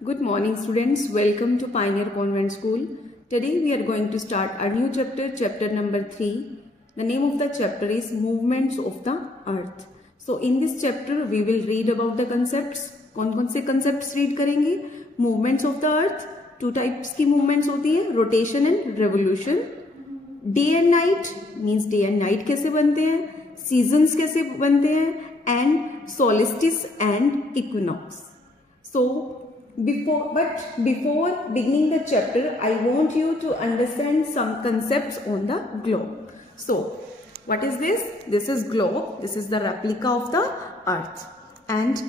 Good morning students, welcome to Pioneer Convent School. Today we are going to start a new chapter, chapter number 3. The name of the chapter is Movements of the Earth. So in this chapter we will read about the concepts. कौन से concepts read करेंगे? Movements of the Earth. Two types की movements होती है, rotation and revolution. Day and night means day and night कैसे बनते हैं, seasons कैसे बनते हैं, and solstice and equinox. So before beginning the chapter, I want you to understand some concepts on the globe. So what is this? This is globe. This is the replica of the earth. And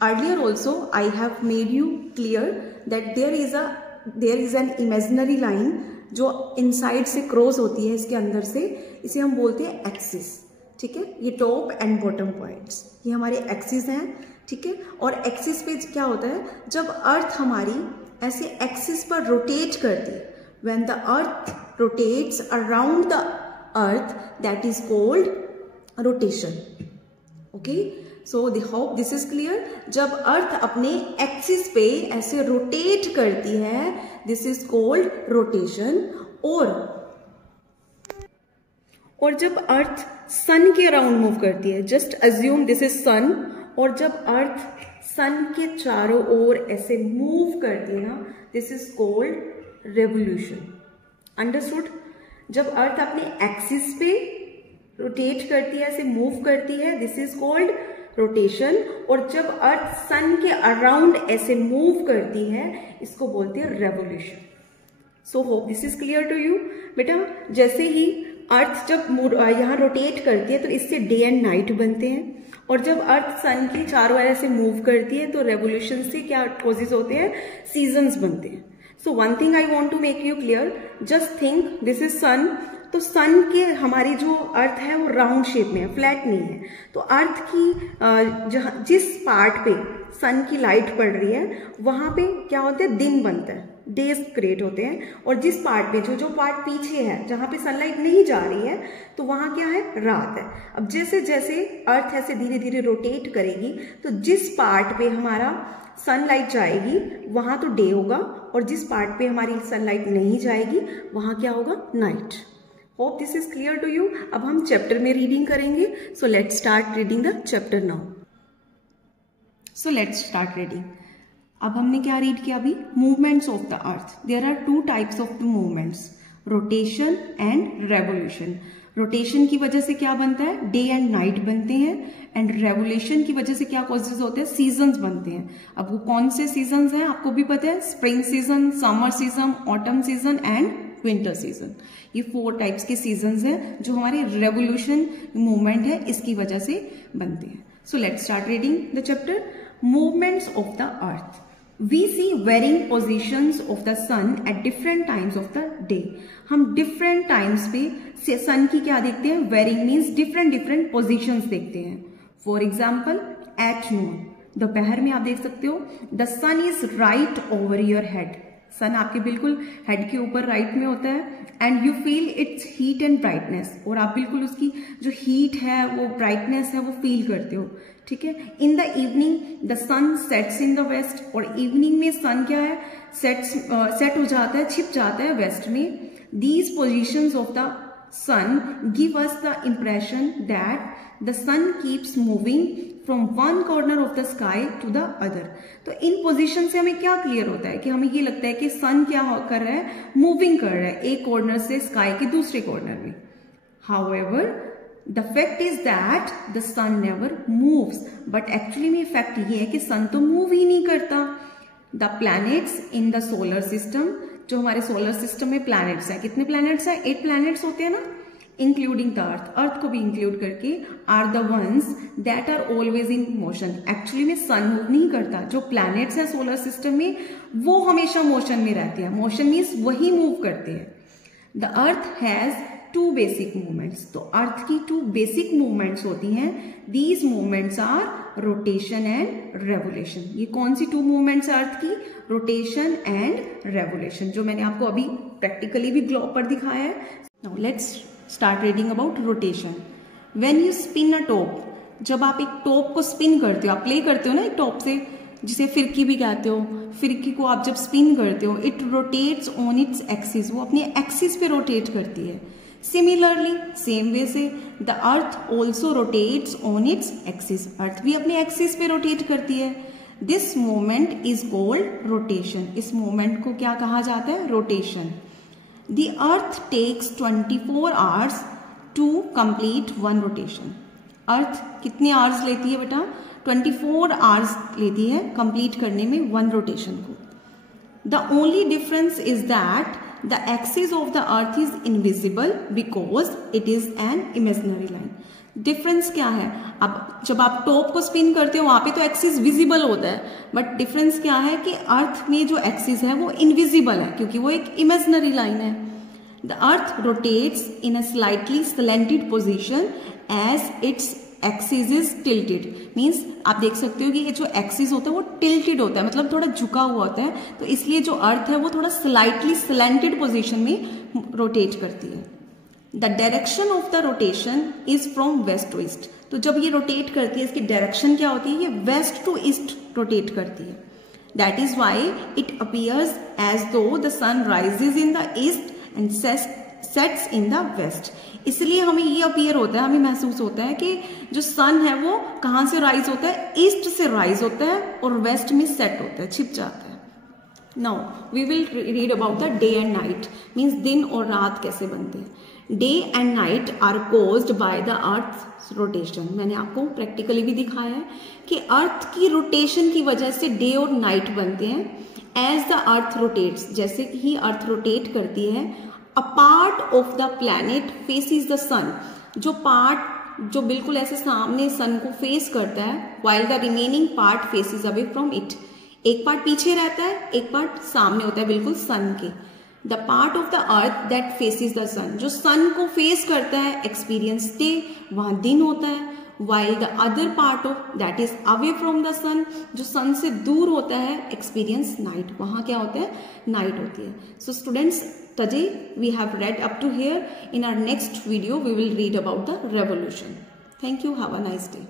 earlier also I have made you clear that there is an imaginary line जो inside से cross होती है इसके अंदर से, इसे हम बोलते हैं एक्सिस. ठीक है, ये टॉप एंड बॉटम पॉइंट्स ये हमारे एक्सिस हैं. ठीक है, और एक्सिस पे क्या होता है, जब अर्थ हमारी ऐसे एक्सिस पर रोटेट करती है, when the earth rotates around the earth, that is called rotation. Okay, so the hope this is clear. जब अर्थ अपने एक्सिस पे ऐसे रोटेट करती है, दिस इज कॉल्ड रोटेशन. और जब अर्थ सन के अराउंड मूव करती है, जस्ट अज्यूम दिस इज सन, और जब अर्थ सन के चारों ओर ऐसे मूव करती है ना, this is called revolution. Understood? जब अर्थ अपने एक्सिस पे रोटेट करती है, ऐसे मूव करती है, दिस इज कॉल्ड रोटेशन. और जब अर्थ सन के अराउंड ऐसे मूव करती है, इसको बोलते हैं revolution. So hope this is clear to you. बेटा, जैसे ही अर्थ जब यहाँ रोटेट करती है तो इससे डे एंड नाइट बनते हैं, और जब अर्थ सन की चारों ओर से मूव करती है तो रेवोल्यूशन से क्या कॉजेज होते हैं, सीजन्स बनते हैं. So one thing I want to make you clear, just think this is sun. तो सन के हमारी जो अर्थ है वो राउंड शेप में है, फ्लैट नहीं है. तो अर्थ की जिस पार्ट पे सन की लाइट पड़ रही है वहां पे क्या होता है, दिन बनता है, डेज क्रिएट होते हैं. और जिस पार्ट पे जो पार्ट पीछे है, जहां पे सनलाइट नहीं जा रही है, तो वहां क्या है, रात है. अब जैसे जैसे अर्थ ऐसे धीरे धीरे रोटेट करेगी, तो जिस पार्ट पे हमारा सनलाइट जाएगी वहां तो डे होगा, और जिस पार्ट पे हमारी सनलाइट नहीं जाएगी वहां क्या होगा, night. Hope this is clear to you. अब हम चैप्टर में रीडिंग करेंगे. So let's start reading the chapter now. So let's start reading. अब हमने क्या रीड किया अभी, movements of the earth. There are two types of movements, rotation and revolution. Rotation की वजह से क्या बनता है, डे एंड नाइट बनते हैं, एंड रेवोल्यूशन की वजह से क्या कॉजेज होते हैं, सीजन्स बनते हैं. अब वो कौन से सीजन्स हैं आपको भी पता है, spring season, summer season, autumn season and winter season. ये 4 टाइप्स के सीजन्स हैं जो हमारे रेवोल्यूशन मूवमेंट है इसकी वजह से बनते हैं. सो let's start reading the chapter. Movements of the earth. We see varying positions of the sun at different times of the day. हम different times पे sun की क्या देखते हैं, varying means different positions देखते हैं. For example, at noon, दोपहर में आप देख सकते हो, the sun is right over your head. सन आपके बिल्कुल हेड के ऊपर राइट में होता है, and you feel it's heat and brightness, और आप बिल्कुल उसकी जो हीट है, वो ब्राइटनेस है, वो फील करते हो. ठीक है. In the evening the sun sets in the west. और इवनिंग में सन क्या है, सेट हो जाता है, छिप जाता है वेस्ट में. These positions of the sun give us the impression that the sun keeps moving from one corner of the sky to the other. तो इन पोजीशन से हमें क्या क्लियर होता है कि हमें ये लगता है कि सन क्या कर रहा है, मूविंग कर रहा है एक कॉर्नर से स्काई के दूसरे कॉर्नर में. However, the fact is that the sun never moves. But actually में फैक्ट ये है कि सन तो मूव ही नहीं करता. The planets in the solar system, जो हमारे सोलर सिस्टम में प्लैनेट्स हैं, कितने प्लैनेट्स हैं, 8 प्लैनेट्स होते हैं ना, इंक्लूडिंग द अर्थ, अर्थ को भी इंक्लूड करके, are the ones that are always in motion. Actually में सन मूव नहीं करता. जो प्लैनेट्स हैं सोलर सिस्टम में वो हमेशा मोशन में रहते हैं. मोशन मीन्स वही मूव करते हैं. The earth has 2 basic movements. तो अर्थ की 2 बेसिक मूवमेंट्स होती हैं. These movements are rotation and revolution. ये कौन सी 2 मूवमेंट्स है अर्थ की, रोटेशन एंड रेवोल्यूशन, जो मैंने आपको अभी प्रैक्टिकली भी ग्लोब पर दिखाया है. Now let's start reading about rotation. When you spin a top, जब आप एक टॉप को स्पिन करते हो, आप प्ले करते हो ना एक टॉप से, जिसे फिरकी भी कहते हो, फिरकी को आप जब स्पिन करते हो, it rotates on its axis, वो अपने एक्सिस पे रोटेट करती है। सिमिलरली सेम वे से the earth also rotates on its axis, earth भी अपने एक्सिस पे रोटेट करती है। This moment is called rotation, इस मोमेंट को क्या कहा जाता है? Rotation. The earth takes 24 hours to complete one rotation, earth कितने आवर्स लेती है बेटा? 24 आवर्स लेती है कंप्लीट करने में वन रोटेशन को। The only difference is that the axis of the earth is invisible because it is an imaginary line. Difference क्या है? अब जब आप टॉप को स्पिन करते हो वहां पे तो एक्सिस विजिबल होता है, बट डिफरेंस क्या है कि अर्थ में जो एक्सिस है वो इनविजिबल है क्योंकि वो एक इमेजिनरी लाइन है। The earth rotates in a slightly slanted position as its axis is tilted, means आप देख सकते हो कि ये जो एक्सिस होता है वो टिल्टेड होता है, मतलब थोड़ा झुका हुआ होता है, तो इसलिए जो अर्थ है वो थोड़ा स्लाइटली स्लैंटेड पोजीशन में रोटेट करती है। The direction of the rotation is from west to east, तो जब ये रोटेट करती है इसकी डायरेक्शन क्या होती है? ये वेस्ट टू ईस्ट रोटेट करती है। That is why it appears as though the sun rises in the east and sets in the west, इसलिए हमें ये अपीयर होता है, हमें महसूस होता है कि जो सन है वो कहाँ से राइज होता है? ईस्ट से राइज होता है और वेस्ट में सेट होता है, छिप जाता है। Now we will read about the day and night, means दिन और रात कैसे बनते हैं। Day and night are caused by the earth rotation, मैंने आपको प्रैक्टिकली भी दिखाया है कि अर्थ की रोटेशन की वजह से डे और नाइट बनते हैं। एज द अर्थ रोटेट्स, जैसे ही अर्थ रोटेट करती है, a part of the planet faces the sun, जो पार्ट जो बिल्कुल ऐसे सामने सन को फेस करता है, while the remaining part faces away from it, एक पार्ट पीछे रहता है, एक पार्ट सामने होता है बिल्कुल सन के। The part of the earth that faces the sun, जो सन को फेस करता है एक्सपीरियंस डे, वहां दिन होता है। while the other part of that is away from the sun, जो सन से दूर होता है एक्सपीरियंस नाइट, वहां क्या होता है? नाइट होती है। So students, today we have read up to here. In our next video we will read about the revolution. Thank you. Have a nice day.